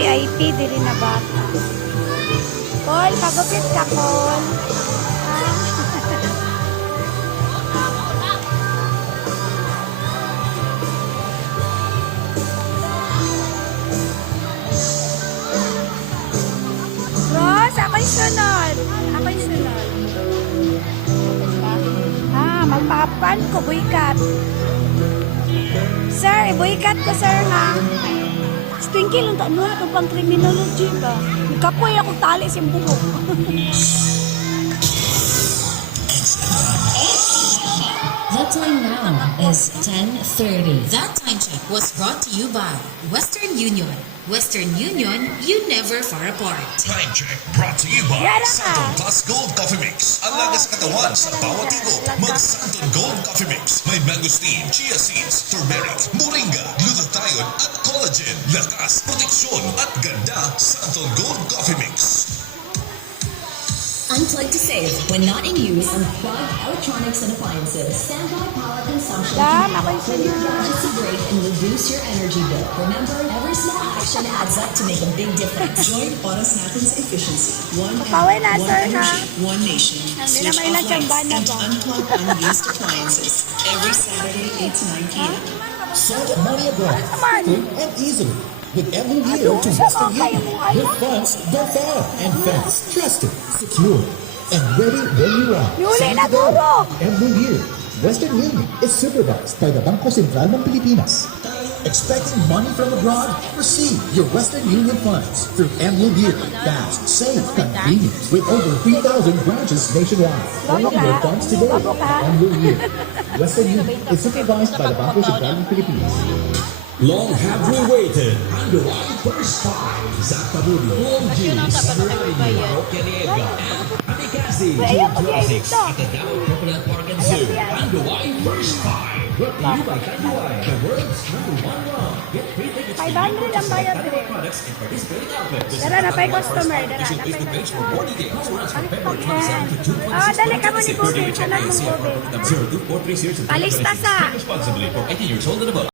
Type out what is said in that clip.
VIP dili na bata. Col, pagupit ka, Col. Rose, ako'y sunod. Ako'y sunod. Magpapan ko, buikat. Sir, buikat ko, sir, ha? Twinkle, ang taon na itong pang criminology ba? Kapoy ako tali sa buhok. The time now is 10:30. That time check was brought to you by Western Union. Western Union, you never far apart. Time check brought to you by Yara ka. Santon Plus Gold Coffee Mix. Ang lagas katawan sa bawat tigo. Mag Santon Gold Coffee Mix. May mangosteen, chia seeds, turmeric, moringa, glutathione at collagen. Lakas, proteksyon at ganda. Santon Gold Coffee Mix. Unplug to save when not in use. Unplug electronics and appliances. Standby power consumption. Dam, ako'y Put your sunod. gadgets to break and reduce your energy bill. Remember, every small action adds up to make a big difference. Join Oras Natin's efficiency. One Pawin na, one sir, energy, ha? one nation. Hindi Switch naman ilang off lights tsambahan na and ba? unplug unused appliances. Every Saturday, 8 to 9 p.m. Send money abroad naman? quickly and easily. With Emerald Ano? Year to Sa Western mga kayo Union, mo, your ano? funds go far and fast, trusted, secure, and ready when you are. Yuli Send na to go. dulo! Emerald Year, Western Union is supervised by the Bangko Sentral ng Pilipinas. Expecting money from abroad? Receive your Western Union funds through Emerald Year. Fast, safe, convenient, with over 3,000 branches nationwide. Babo Claim your ka? funds today. Babo ka? Emerald Year, Western Union is supervised by the Bangko Sentral ng Pilipinas. Long have we waited. Underway first time. Zatabudi, Omji, Samurai, Okeniega, Amikasi, Ay, ayaw ko Classics, dito. at the Dow Coconut Park and Zoo. Underway first time. Brought to you by Tanyuay, the world's #1 rum. Get free tickets to 500 ang bayad rin. products and participating outlets. Dara na pa'y customer. Dara na pa'y Facebook page for more details. Runs from February 27 to June 26. Ah, dali ka mo ni Bobby. Sunod mong Bobby. Number 02430. Palista sa. Responsibly for 18 years old and above.